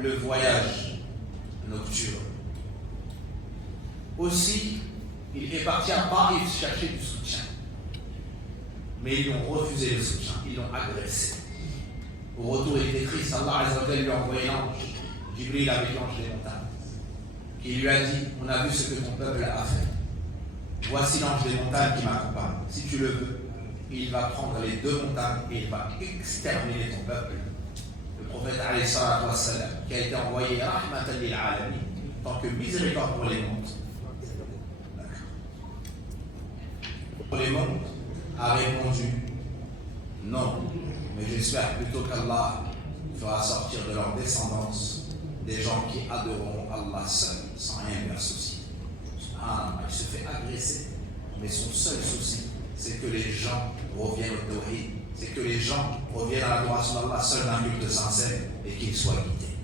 le voyage nocturne. Aussi, il est parti à Paris chercher du soutien. Mais ils lui ont refusé le soutien, ils l'ont agressé. Au retour, il était triste. Allah Azza wa Jalla lui a envoyé l'ange, Jibril avec l'ange des montagnes, qui lui a dit, on a vu ce que ton peuple a fait. Voici l'ange des montagnes qui m'accompagne. Si tu le veux, il va prendre les 2 montagnes et il va exterminer ton peuple. Le prophète alayhi salatu wassalam, qui a été envoyé rahmatan lil alamin, en tant que miséricorde pour les mondes. Pour les mondes, a répondu non, mais j'espère plutôt qu'Allah fera sortir de leur descendance des gens qui adoreront Allah seul, sans rien lui associer. Il se fait agresser, mais son seul souci, c'est que les gens reviennent au tawhid, c'est que les gens reviennent à l'adoration d'Allah seul d'un culte sincère et qu'ils soient guidés.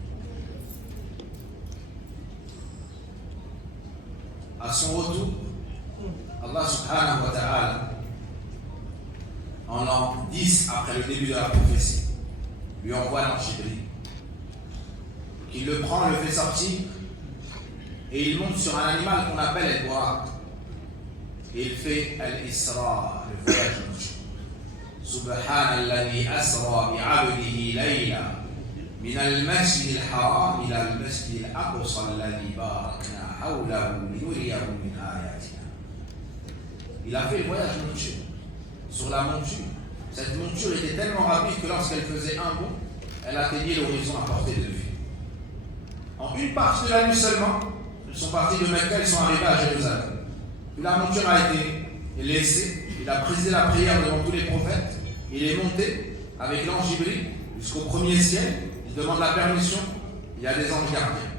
À son retour, Allah subhanahu wa ta'ala, en l'an 10 après le début de la prophétie, lui envoie l'ange Jibril, qui le prend, le fait sortir, et il monte sur un animal qu'on appelle el Buraq. Et il fait al-Isra, le voyage nocturne. Subhanalladhi asra bi'abdihi layla min al-masjid al-haram ila al-masjid al-aqsa alladhi barakna hawlahu linuriyahu min ayatina. Il a fait le voyage nocturne sur la monture. Cette monture était tellement rapide que lorsqu'elle faisait un bond, elle atteignait l'horizon à portée de vue. En une partie de la nuit seulement, ils sont partis de Mecca, ils sont arrivés à Jérusalem. Puis la monture a été laissée, il a présidé la prière devant tous les prophètes, il est monté avec l'ange Jibril jusqu'au premier ciel, il demande la permission, il y a des anges gardiens.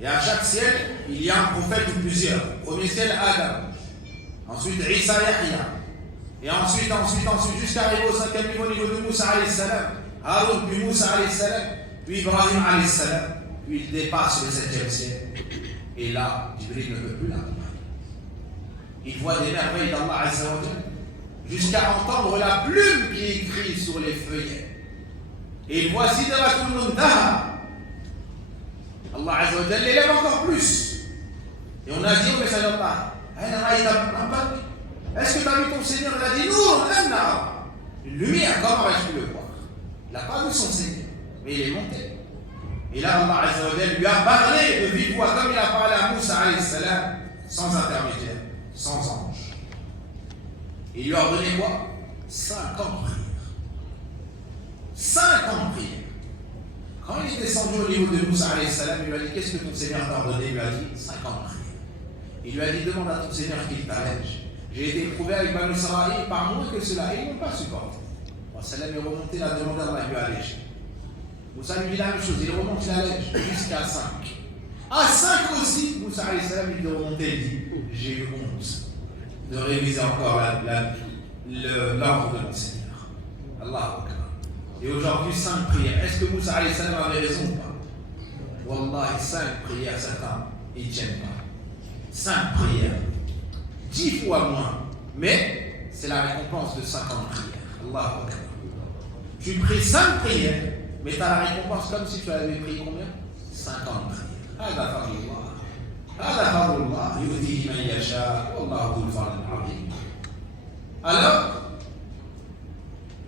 Et à chaque ciel, il y a un prophète ou plusieurs. Premier ciel, Adam. Ensuite, Isa Yahya. Et ensuite, jusqu'à arriver au 5e niveau de Moussa alayhi salam. Haroun, puis Moussa alayhi salam, puis Ibrahim alayhi salam. Puis il dépasse le 7e ciel. Et là, Jibril ne peut plus l'accompagner. Il voit des merveilles d'Allah Azza wa Jalla, jusqu'à entendre la plume qui écrit sur les feuillets. Et il voit Sidratul Muntaha. Allah Azza wa Jalla l'élève encore plus. Et on a dit au message d'Allah, est-ce que tu as vu ton Seigneur? Il a dit non, une lumière, comment vas-tu le voir? Il n'a pas vu son Seigneur, mais il est monté. Et là, Allah Azza wa Jalla lui a parlé de vive voix, comme il a parlé à Moussa alayhi salam, sans intermédiaire, sans ange. Il lui a ordonné quoi? 5 ans de prière. 5 ans de prière. Quand il est descendu au niveau de Moussa alayhi salam, il lui a dit, qu'est-ce que ton Seigneur t'a ordonné? Il lui a dit 5 ans de prière. Il lui a dit, demande à ton Seigneur qu'il t'allège. J'ai été éprouvé avec Banu Israël par moins que cela, et ils n'ont pas supporté. Salam est remonté, il a demandé à Allah, il lui a allégé. Moussa lui dit la même chose, il remonte, il allège jusqu'à 5. À 5 aussi, Moussa alayhi salam, il est remonté, il dit, j'ai eu honte de réviser encore l'ordre de mon Seigneur. Allah Akbar. Et aujourd'hui, 5 prières. Est-ce que Moussa alayhi salam avait raison ou pas? Wallahi, 5 prières, certains, ils ne tiennent pas. 5 prières, 10 fois moins, mais c'est la récompense de 50 prières. Allah Akbar. Tu pries 5 prières, mais tu as la récompense comme si tu avais pris combien? 50 prières. Alors,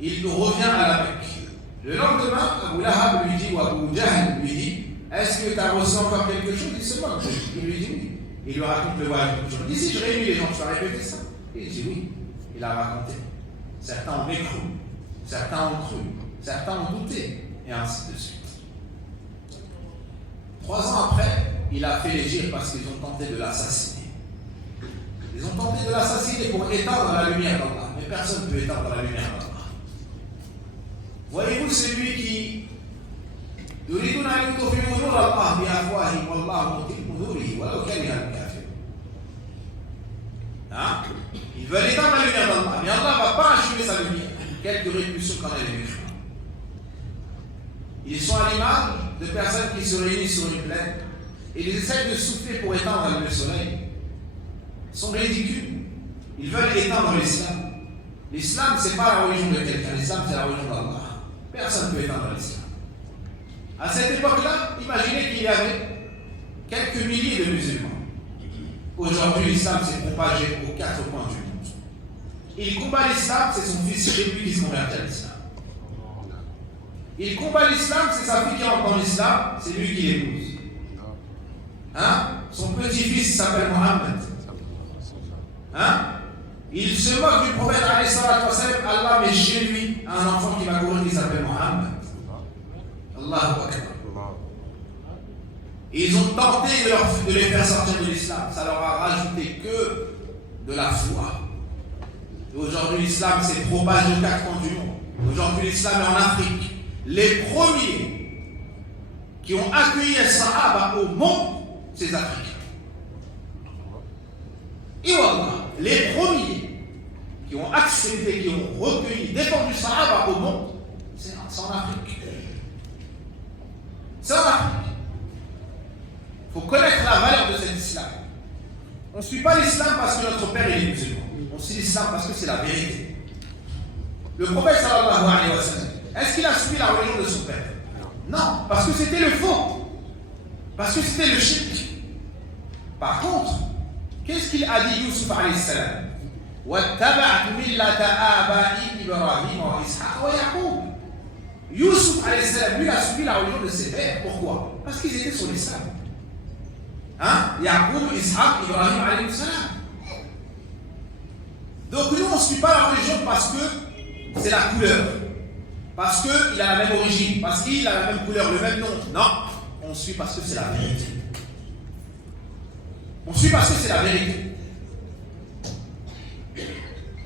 il revient à la Mecque. Le lendemain, Abu Lahab lui dit, ou Abu Jahl lui dit, est-ce que tu as reçu encore quelque chose? Il se moque. Il lui dit oui. Il lui raconte le voyage. Il dit, si je réunis les gens, tu vas répéter ça? Il dit oui. Il a raconté. Certains ont mécru, certains ont cru, certains ont douté, et ainsi de suite. 3 ans après, il a fait les djihad parce qu'ils ont tenté de l'assassiner. Ils ont tenté de l'assassiner pour éteindre la lumière d'Allah, mais personne ne peut éteindre la lumière d'Allah. Voyez-vous celui qui يريدون أن يطفئوا نور الله بأفواههم والله متم نوره ولو كره الكافرون. Ils veulent éteindre la lumière d'Allah, mais Allah ne va pas achever sa lumière, quelque répulsion qu'en elle est méchante. Ils sont à l'image de personnes qui se réunissent sur une plaine et ils essaient de souffler pour éteindre le soleil. Ils sont ridicules. Ils veulent éteindre l'islam. L'islam, ce n'est pas la religion de quelqu'un, l'islam, c'est la religion d'Allah. Personne ne peut éteindre l'islam. À cette époque-là, imaginez qu'il y avait quelques milliers de musulmans. Aujourd'hui, l'islam s'est propagé aux 4 coins du monde. Il combat l'islam, c'est son fils chez lui qui se convertit à l'islam. Il combat l'islam, c'est sa fille qui rentre en islam, c'est lui qui l'épouse. Hein? Son petit-fils s'appelle Mohammed. Hein? Il se moque du prophète alayhi salatu wassalam. Allah met chez lui un enfant qui va courir qui s'appelle Mohammed. Allahu Akbar. Et ils ont tenté de les faire sortir de l'islam. Ça leur a rajouté que de la foi. Et aujourd'hui, l'islam s'est propagé aux quatre coins du monde. Aujourd'hui, l'islam est en Afrique. Les premiers qui ont accueilli les Sahaba au monde, c'est les Africains. Et voilà, les premiers qui ont accepté, qui ont recueilli, défendu Sahaba au monde, c'est en Afrique. C'est en Afrique. Il faut connaître la valeur de cet islam. On ne suit pas l'islam parce que notre père est musulman. On suit l'islam parce que c'est la vérité. Le prophète sallallahu alayhi wa sallam, est-ce qu'il a suivi la religion de son père? Non, parce que c'était le faux. Parce que c'était le shirk. Par contre, qu'est-ce qu'il a dit Youssouf alayhi salam? وَاتَّبَعْتُ مِلَّةَ آبَائِي إِبْرَاهِيمَ وَإِسْحَاقَ وَيَعْقُوبَ. Youssouf alayhi salam, lui, il a suivi la religion de ses pères. Pourquoi? Parce qu'ils étaient sur l'islam. Hein? Yaqub, Ishaq, Ibrahim alayhi salam. Donc nous, on ne suit pas la religion parce que c'est la couleur. Parce qu'il a la même origine. Parce qu'il a la même couleur, le même nom. Non. On suit parce que c'est la vérité. On suit parce que c'est la vérité.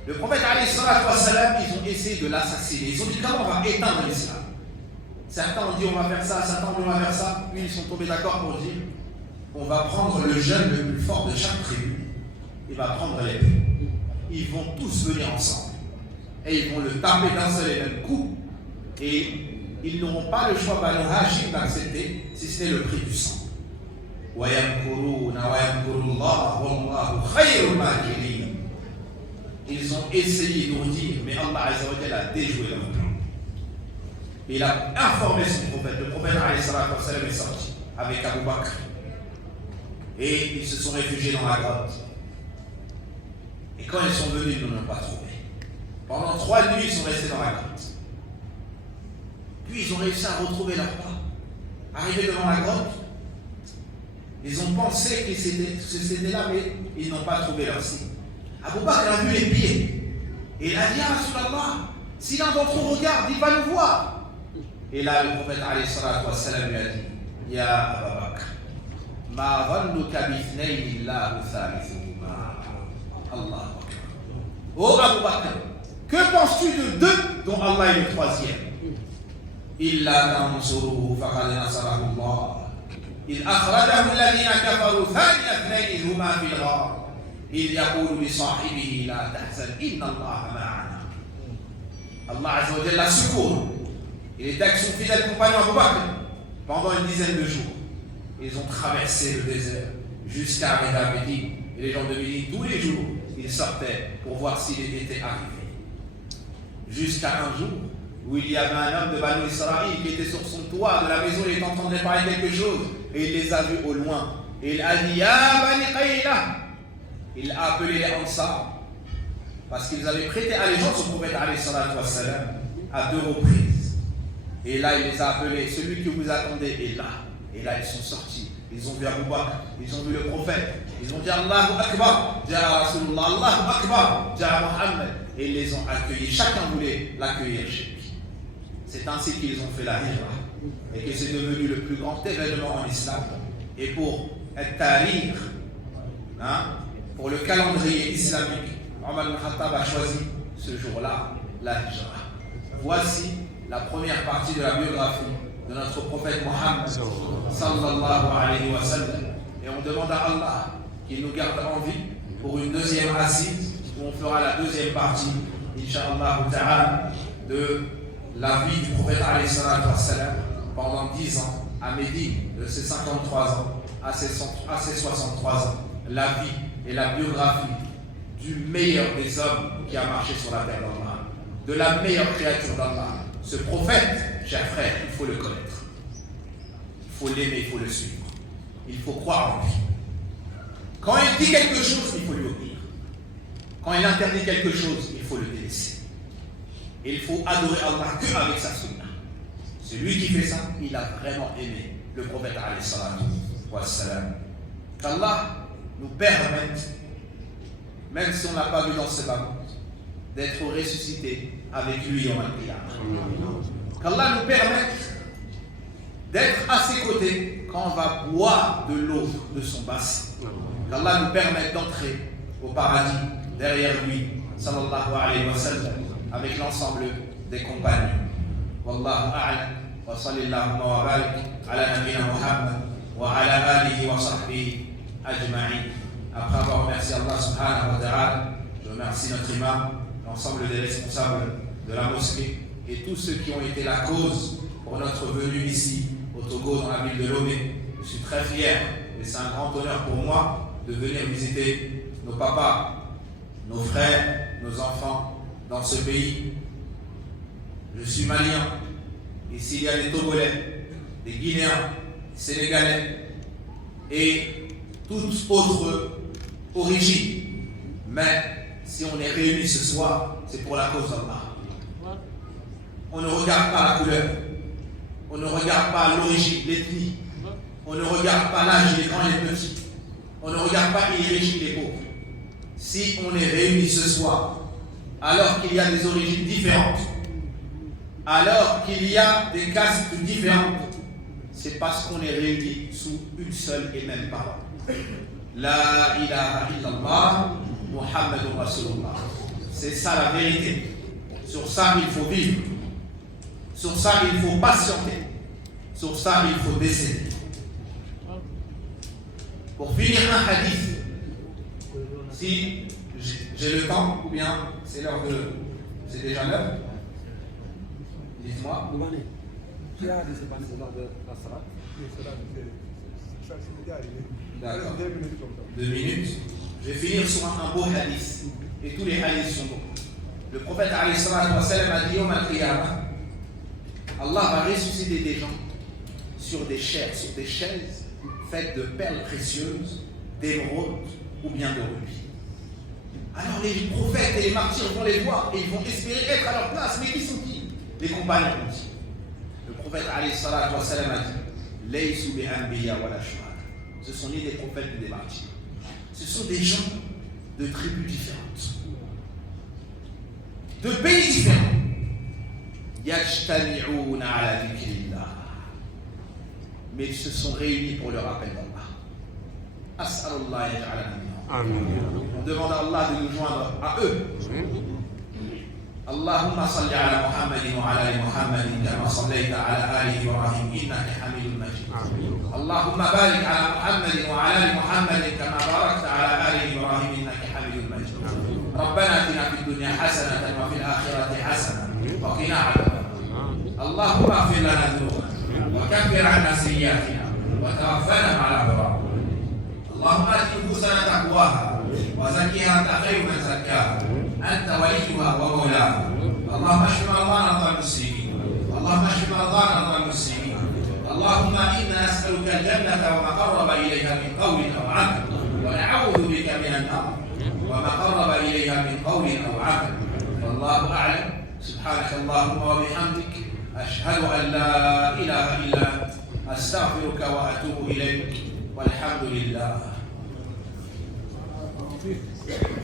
Le prophète alayhi salatu wassalam, ils ont essayé de l'assassiner. Ils ont dit comment on va éteindre l'islam. Certains ont dit on va faire ça, certains ont dit on va faire ça. Puis ils sont tombés d'accord pour dire on va prendre le jeune le plus fort de chaque tribu. Il va prendre l'épée. Ils vont tous venir ensemble. Et ils vont le taper d'un seul et même coup. Et ils n'auront pas le choix, Banu Hashim, d'accepter, si ce n'est le prix du sang. Ils ont essayé de dire, mais Allah Azza wa Jalla a déjoué leur plan. Il a informé son prophète. Le prophète alayhi salatu wa sallam est sorti avec Abu Bakr. Et ils se sont réfugiés dans la grotte. Et quand ils sont venus, ils ne l'ont pas trouvé. Pendant 3 nuits, ils sont restés dans la grotte. Puis ils ont réussi à retrouver leur pas. Arrivés devant la grotte, ils ont pensé que c'était là, mais ils n'ont pas trouvé leur signe. Abu Bakr a vu les pieds. Et il a dit, ah, Rasulallah, si l'un d'entre vous regarde, il va nous voir. Et là, le prophète alayhi salatu wa sallam lui a dit, Ya Abu Bakr, ma dhannuka bithnayni Allahu thalithuhuma. Allah. Oh Abu Bakr, que penses-tu de 2 dont Allah est le 3e? Illa tansuruhu faqad nasarahu Allah. إذ أخرجه الذين كفروا ثاني اثنين إذ هما في الغار إذ يقول لصاحبه لا تحزن إن الله معنا. Allah Azza wa Jalla secourt. Il est avec son fidèle compagnon Abu Bakr pendant une dizaine de jours. Ils ont traversé le désert jusqu'à arriver à Médine. Et les gens de Médine, tous les jours, ils sortaient pour voir s'il était arrivé. Jusqu'à un jour où il y avait un homme de Banu Israël qui était sur son toit de la maison, il était en train de réparer quelque chose. Et il les a vus au loin. Et il a dit, Ya Bani Qayla. Il a appelé les Ansar. Parce qu'ils avaient prêté allégeance au prophète alayhi salatu wassalam à 2 reprises. Et là, il les a appelés. Celui que vous attendez est là. Et là, ils sont sortis. Ils ont vu Abu Bakr. Ils ont vu le prophète. Ils ont dit Allahu Akbar. Ja'a Rasulullah. Allahu Akbar. Ja'a Muhammad. Et ils les ont accueillis. Chacun voulait l'accueillir chez lui. C'est ainsi qu'ils ont fait la hijra. Et que c'est devenu le plus grand événement en islam. Et pour At-Tarikh, pour le calendrier islamique, Omar ibn Khattab a choisi ce jour-là, la hijra. Voici la première partie de la biographie de notre prophète Mohammed sallallahu alayhi wa sallam. Et on demande à Allah qu'il nous garde en vie pour une deuxième assise où on fera la deuxième partie, Inch'Allah ta'ala, de la vie du prophète alayhi salatu wassalam pendant 10 ans à Médine, de ses 53 ans à ses 63 ans, la vie et la biographie du meilleur des hommes qui a marché sur la terre d'Allah, de la meilleure créature d'Allah. Ce prophète, chers frères, il faut le connaître. Il faut l'aimer, il faut le suivre. Il faut croire en lui. Quand il dit quelque chose, il faut lui obéir. Quand il interdit quelque chose, il faut le délaisser. Et il faut adorer Allah que avec sa sunna. Celui qui fait ça, il a vraiment aimé le prophète alayhi salatu wassalam. qu'Allah nous permette, même si on n'a pas vu dans ce bas, d'être ressuscité avec lui en Al-Qiyamah. Qu'Allah nous permette d'être à ses côtés quand on va boire de l'eau de son bassin. Qu'Allah nous permette d'entrer au paradis derrière lui, sallallahu alayhi wa sallam, avec l'ensemble des compagnons. Wallahu a'lam wa sallallahu wa barik ala nabina Muhammad wa ala alihi wa sahbihi ajma'in. Après avoir remercié Allah subhanahu wa ta'ala, je remercie notre imam, l'ensemble des responsables de la mosquée et tous ceux qui ont été la cause pour notre venue ici au Togo, dans la ville de Lomé. Je suis très fier et c'est un grand honneur pour moi de venir visiter nos papas, nos frères, nos enfants dans ce pays. Je suis malien et s'il y a des Togolais, des Guinéens, des Sénégalais et toute autre origine, mais si on est réunis ce soir, c'est pour la cause d'Allah. On ne regarde pas la couleur, on ne regarde pas l'origine, l'ethnie, on ne regarde pas l'âge, les grands et les petits, on ne regarde pas les riches et les pauvres. Si on est réunis ce soir, alors qu'il y a des origines différentes, alors qu'il y a des castes différentes, c'est parce qu'on est réunis sous une seule et même parole. La ilaha illallah, Muhammadur Rasulullah. C'est ça la vérité. Sur ça, il faut vivre. Sur ça, il faut patienter. Sur ça, il faut décéder. Pour finir un hadith, si j'ai le temps, ou bien c'est l'heure de... C'est déjà l'heure? Dites-moi. D'accord. 2 minutes. Je vais finir sur un beau hadith. Et tous les hadiths sont beaux. Le prophète alayhi salatu wa sallam a dit Yawm al-Qiyamah, Allah va ressusciter des gens sur des chairs, sur des chaises faites de perles précieuses, d'émeraudes ou bien de rubis. Alors les prophètes et les martyrs vont les voir et ils vont espérer être à leur place. Mais qui sont-ils? Les compagnons. Le prophète alayhi salatu wa sallam a dit Laysu bi anbiya wa la shuhada. Ce sont ni des prophètes ni des martyrs. Ce sont des gens de tribus différentes, de pays différents. Yajtami'una ala dhikrillah. Mais ils se sont réunis pour le rappel d'Allah. As'alullah yaj'alana minhum. On demande à Allah de nous joindre à eux. اللهم صل على محمد وعلى ال محمد كما صليت على ال ابراهيم انك حميد مجيد. اللهم بارك على محمد وعلى ال محمد كما باركت على ال ابراهيم انك حميد مجيد. ربنا اتنا في الدنيا حسنه وفي الاخره حسنه وقنا عذاب النار. اللهم اغفر لنا ذنوبنا وكفر عنا سيئاتنا وتوفنا مع الابرار. اللهم ات نفوسنا تقواها وزكها انت خير من زكاها أنت وليها ومولاها. اللهم اشف مرضانا ومرضى المسلمين. اللهم اشف مرضانا ومرضى المسلمين. اللهم إنا نسألك الجنة وما قرب إليها من قول أو عمل ونعوذ بك من النار وما قرب إليها من قول أو عمل. والله أعلم. سبحانك اللهم وبحمدك أشهد أن لا إله إلا أنت أستغفرك وأتوب إليك والحمد لله.